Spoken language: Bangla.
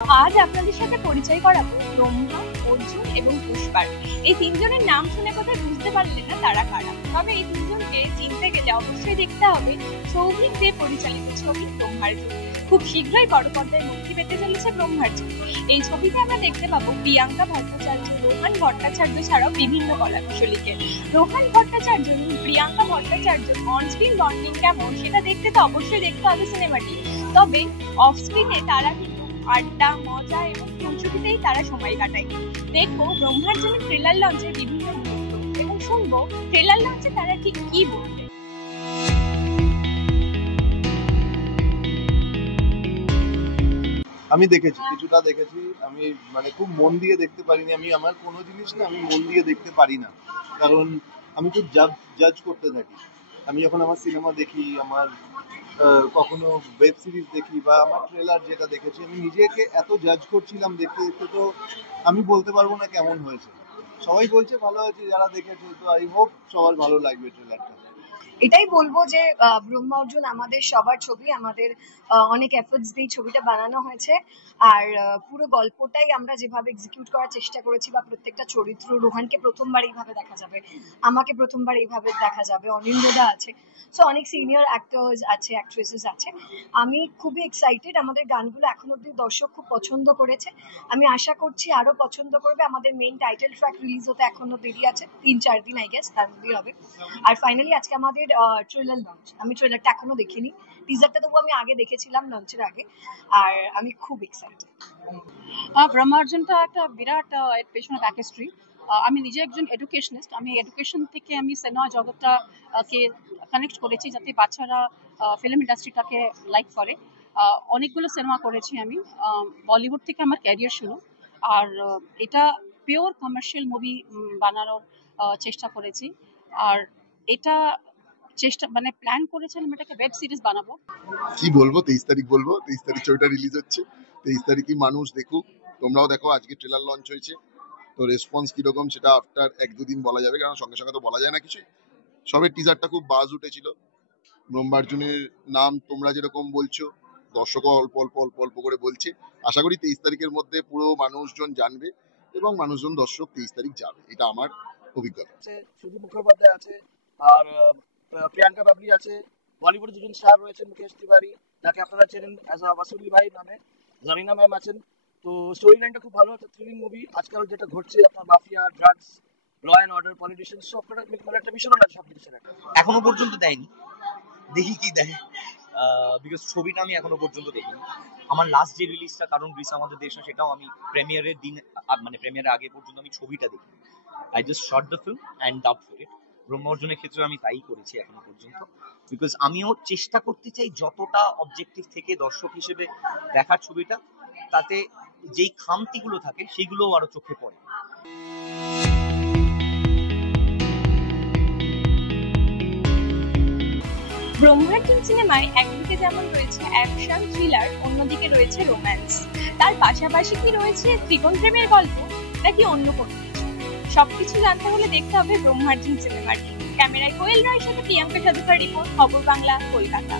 আজ আপনাদের সাথে পরিচয় করাবো ব্রহ্মা, অর্জুন এবং পুষ্পার। এই তিনজনের নাম শুনে কোথায় বুঝতে পারলেন না তারা কারা। তবে এই তিনজনকে চিনতে গেলে অবশ্যই দেখতে হবে সৌভিক দে পরিচালিত ছবি ব্রহ্মার্জন। খুব শীঘ্রই বড় পর্দায় মুক্তি পেতে চলেছে ব্রহ্মার্জন। এই ছবিতে আমরা দেখতে পাবো প্রিয়াঙ্কা ভট্টাচার্য, রোহান ভট্টাচার্য ছাড়াও বিভিন্ন কলাকুশলীকে। রোহান ভট্টাচার্য এবং প্রিয়াঙ্কা ভট্টাচার্য অনস্ক্রিন বন্ডিং কেমন সেটা দেখতে তো অবশ্যই দেখতে হবে সিনেমাটি। তবে অফ স্ক্রিনে তারা কিন্তু আড্ডা, মজা এবং খুনসুটিতেই তারা সময় কাটায়। দেখবো ব্রহ্মার্জনের ট্রেলার লঞ্চের বিভিন্ন মুহূর্ত এবং শুনবো ট্রেলার লঞ্চে তারা ঠিক কি বলবে। আমি দেখেছি, কিছুটা দেখেছি। আমি মানে খুব মন দিয়ে দেখতে পারিনি। আমি আমার কোনো জিনিস না আমি মন দিয়ে দেখতে পারি না, কারণ আমি খুব জাজ করতে থাকি। আমি যখন আমার সিনেমা দেখি, আমার কখনো ওয়েব সিরিজ দেখি বা আমার ট্রেলার যেটা দেখেছি, আমি নিজেকে এত জাজ করছিলাম দেখতে দেখতে, তো আমি বলতে পারবো না কেমন হয়েছে। সবাই বলছে ভালো হয়েছে যারা দেখেছে, তো আই হোপ সবার ভালো লাগবে ট্রেলারটা। এটাই বলবো যে ব্রহ্মার্জন আমাদের সবার ছবি, আমাদের অনেক এফোর্টস দিয়ে ছবিটা বানানো হয়েছে। আর পুরো গল্পটাই আমরা যেভাবে এক্সিকিউট করার চেষ্টা করেছি, বা প্রত্যেকটা চরিত্র, রোহানকে প্রথমবার এইভাবে দেখা যাবে, আমাকে প্রথমবার এইভাবে দেখা যাবে, অনিন্দা আছে, সো অনেক সিনিয়র অ্যাক্টর্স আছে, অ্যাক্ট্রেসেস আছে। আমি খুবই এক্সাইটেড। আমাদের গানগুলো এখন অব্দি দর্শক খুব পছন্দ করেছে। আমি আশা করছি আরো পছন্দ করবে। আমাদের মেইন টাইটেল ট্র্যাক রিলিজ হতে এখনো দেরি আছে, 3-4 দিন আই গেস, তার মধ্যেই হবে। আর ফাইনালি আজকে আমাদের ট্রেলার লঞ্চ। আমি ট্রেলারটা এখনো দেখিনি, টিজারটা তবু আমি আগে দেখেছিলাম লঞ্চের আগে। আর আমি খুব এক্সাইটেড। ব্রহ্মার্জনটা একটা বিরাট এর পেছনে ব্যাকস্ট্রি। আমি নিজে একজন এডুকেশনিস্ট। আমি এডুকেশন থেকে আমি সিনেমা জগৎটা কে কানেক্ট করেছি, যাতে বাচ্চারা ফিল্ম ইন্ডাস্ট্রিটাকে লাইক করে। অনেকগুলো সিনেমা করেছি আমি। বলিউড থেকে আমার ক্যারিয়ার শুরু। আর এটা পিওর কমার্শিয়াল মুভি বানানোর চেষ্টা করেছি। আর এটা চেষ্টা মানে প্ল্যান করেছিলাম এটাকে ওয়েব সিরিজ বানাবো। কি বলবো, 23 তারিখ বলবো। 23 তারিখ ছবিটা রিলিজ হচ্ছে। 23 তারিখই মানুষ দেখুক, তোমরাও দেখো। আজকে ট্রেলার লঞ্চ হয়েছে, তো রেসপন্স কিরকম সেটা আফটার 1-2 দিন বলা যাবে, কারণ সঙ্গে সঙ্গে তো বলা যায় না কিছু। সবে টিজারটা খুব বাজ উঠেছিল। ব্রহ্মার্জনের নাম তোমরা যেরকম বলছো, দর্শকও অল্প অল্প অল্প অল্প করে বলছে। আশা করি 23 তারিখের মধ্যে পুরো মানুষজন জানবে এবং মানুষজন দর্শক 23 তারিখ যাবে, এটা আমার অভিজ্ঞতা। সুদীপ মুখোপাধ্যায় আছে, আর প্রিয়াঙ্কা বাবলি আছে। বলিউডে দুজন স্টার রয়েছেন, মুকেশ তিওয়ারি, যাকে আপনারা চেনেন অ্যাজ আ ওয়াসুলি ভাই নামে। জারিনা ম্যাম আছেন। তো স্টোরি লাইনটা খুব ভালো, একটা থ্রিলিং মুভি। আজকাল যেটা ঘটছে আপনার mafia, drugs, law and order, politician, সব মানে একটা মিশন আছে সবকিছু ছেড়ে। এখনো পর্যন্ত দেয়নি, দেখি কি দেয়। বিকজ ছবিটা আমি এখনো পর্যন্ত দেখিনি। আমার লাস্ট যে রিলিজটা কারণ গ্রিস আমাদের দেশে, সেটাও আমি প্রিমিয়ারের দিন মানে প্রিমিয়ারের আগে পর্যন্ত আমি ছবিটা দেখি। I just shot the film and ডাব ফর ইট। ব্রহ্মার্জনের ক্ষেত্রে আমি তাই করেছি এখনো পর্যন্ত, বিকজ আমিও চেষ্টা করতে চাই যতটা অবজেক্টিভ থেকে দর্শক হিসেবে দেখার ছবিটা, তাতে যেই খামতিগুলো থাকে সেগুলোও আরো চোখে পড়ে। ব্রহ্মার্জন সিনেমায় একদিকে যেমন রয়েছে অ্যাকশন থ্রিলার, অন্যদিকে রয়েছে রোম্যান্স। তার পাশাপাশি কি রয়েছে ত্রিকোণ প্রেমের গল্প, নাকি অন্য কোনো কিছু? সবকিছু জানতে হলে দেখতে হবে ব্রহ্মার্জন সিনেমাটি। ক্যামেরায় কোয়েল রায়ের সাথে প্রিয়াঙ্কা সাধুকার রিপোর্ট, খবর বাংলা, কলকাতা।